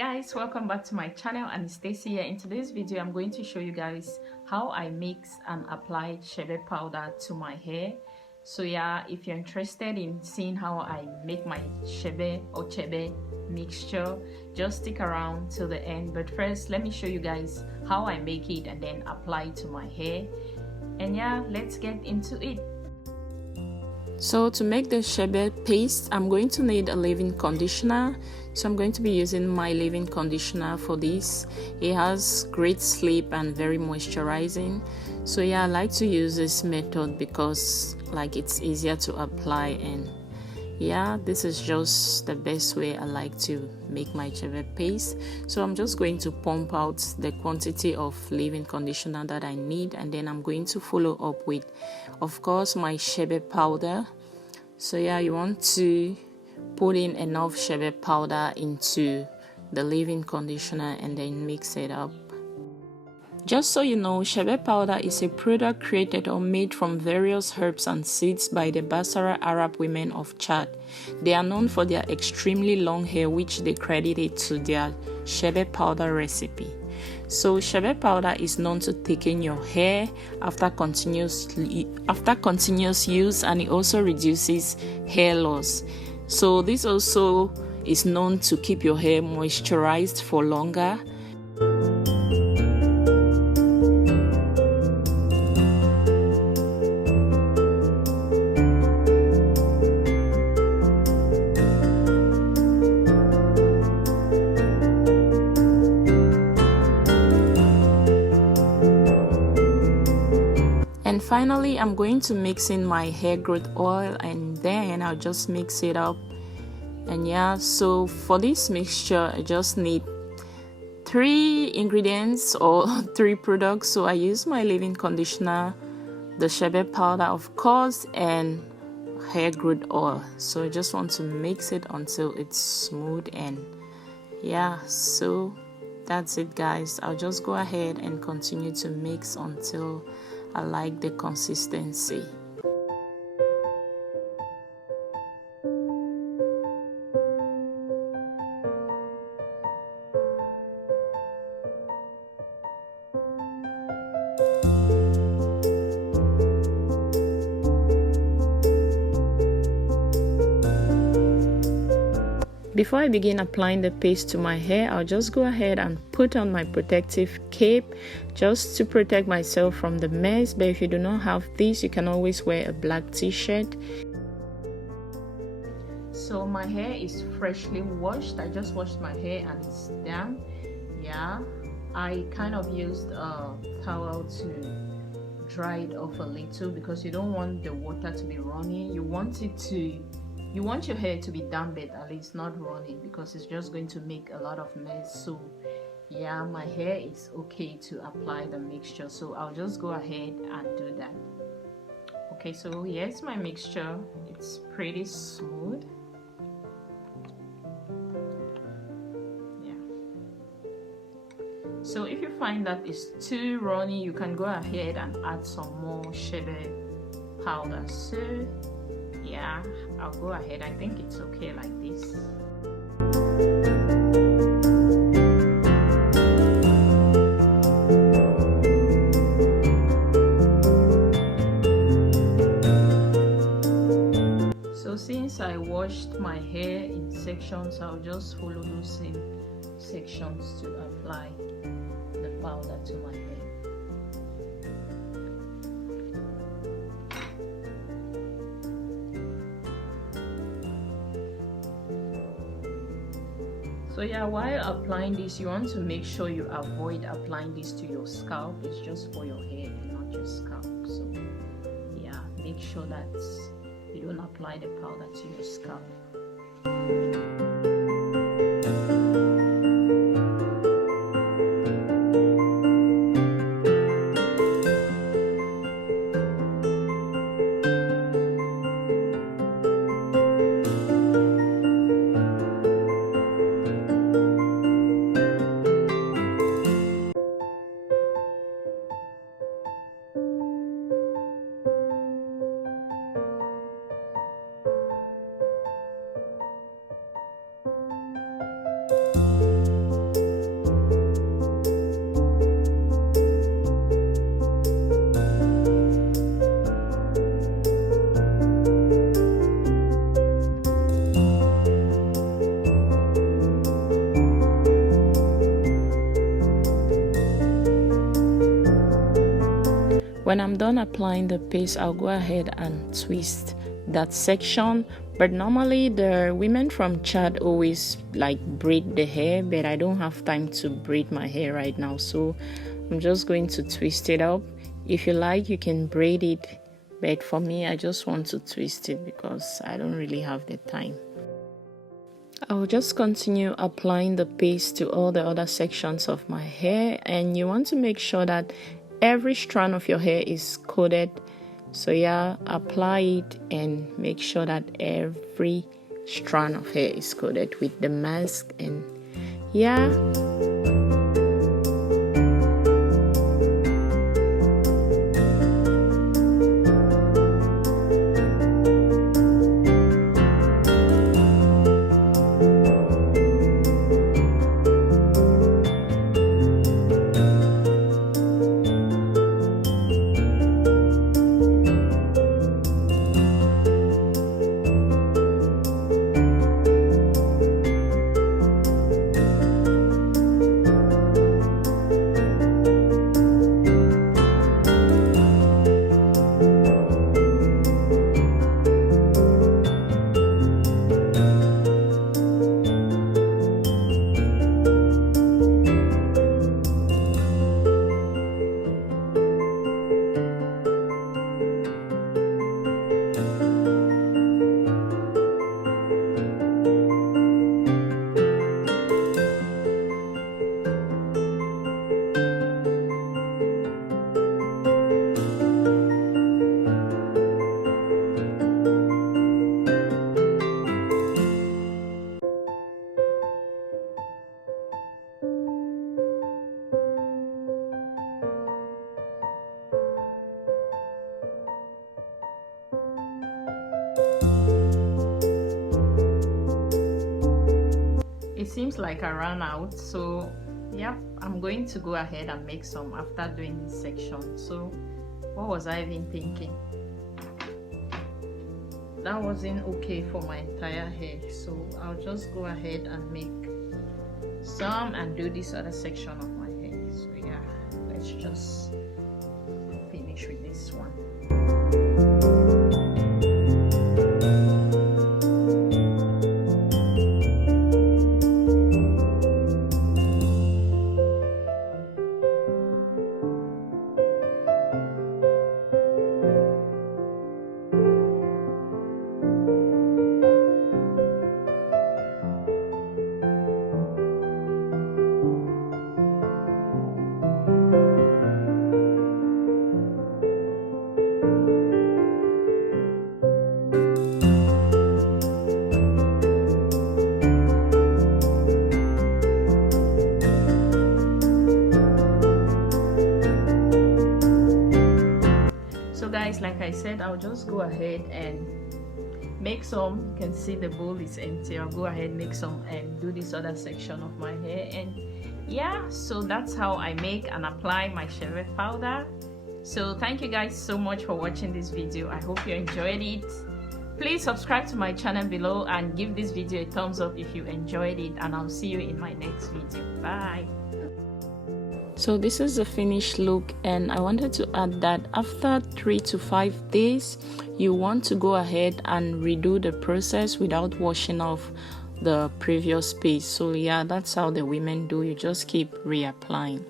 Guys, welcome back to my channel. I'm Stacey here. In today's video I'm going to show you guys how I mix and apply Chebe powder to my hair. So yeah, if you're interested in seeing how I make my Chebe mixture, just stick around till the end. But first, let me show you guys how I make it and then apply it to my hair. And yeah, let's get into it. So to make the Chebe paste, I'm going to need a leave-in conditioner. So I'm going to be using my leave-in conditioner for this. It has great sleep and very moisturizing. So yeah, I like to use this method because like it's easier to apply, and yeah, this is just the best way I like to make my Chebe paste. So I'm just going to pump out the quantity of leave-in conditioner that I need, and then I'm going to follow up with, of course, my Chebe powder. So yeah, you want to put in enough Chebe powder into the leave-in conditioner and then mix it up. Just so you know, Chebe powder is a product created or made from various herbs and seeds by the Basara Arab women of Chad. They are known for their extremely long hair, which they credited to their Chebe powder recipe. So Chebe powder is known to thicken your hair after continuous use, and it also reduces hair loss. So this also is known to keep your hair moisturized for longer. And finally, I'm going to mix in my hair growth oil, and then I'll just mix it up. And yeah, so for this mixture, I just need 3 ingredients or 3 products. So I use my leave-in conditioner, the Chebe powder, of course, and hair growth oil. So I just want to mix it until it's smooth, and yeah, so that's it, guys. I'll just go ahead and continue to mix until I like the consistency. Before I begin applying the paste to my hair, I'll just go ahead and put on my protective cape just to protect myself from the mess. But if you do not have this, you can always wear a black t-shirt. So my hair is freshly washed. I just washed my hair and it's damp. Yeah, I kind of used a towel to dry it off a little because you don't want the water to be running. You want your hair to be damp, but at least not running, because it's just going to make a lot of mess. So yeah, my hair is okay to apply the mixture, so I'll just go ahead and do that. Okay, so here's my mixture. It's pretty smooth. Yeah, so if you find that it's too runny, you can go ahead and add some more Chebe powder. So yeah, I'll go ahead. I think it's okay like this. So since I washed my hair in sections, I'll just follow those same sections to apply the powder to my hair. So yeah, while applying this, you want to make sure you avoid applying this to your scalp. It's just for your hair and not your scalp. So yeah, make sure that you don't apply the powder to your scalp. When I'm done applying the paste, I'll go ahead and twist that section. But normally the women from Chad always like braid the hair, but I don't have time to braid my hair right now, so I'm just going to twist it up. If you like, you can braid it, but for me, I just want to twist it because I don't really have the time. I'll just continue applying the paste to all the other sections of my hair, and you want to make sure that every strand of your hair is coated. So yeah, apply it and make sure that every strand of hair is coated with the mask. And yeah, it seems like I ran out, so yep, I'm going to go ahead and make some after doing this section. So what was I even thinking? That wasn't okay for my entire hair, so I'll just go ahead and make some and do this other section of my hair. So yeah, let's just finish with this one. Guys, like I said, I'll just go ahead and make some. You can see the bowl is empty. I'll go ahead, make some, and do this other section of my hair. And yeah, so that's how I make and apply my Chebe powder. So thank you guys so much for watching this video. I hope you enjoyed it. Please subscribe to my channel below and give this video a thumbs up if you enjoyed it, and I'll see you in my next video. Bye. So this is the finished look, and I wanted to add that after 3 to 5 days, you want to go ahead and redo the process without washing off the previous paste. So yeah, that's how the women do. You just keep reapplying.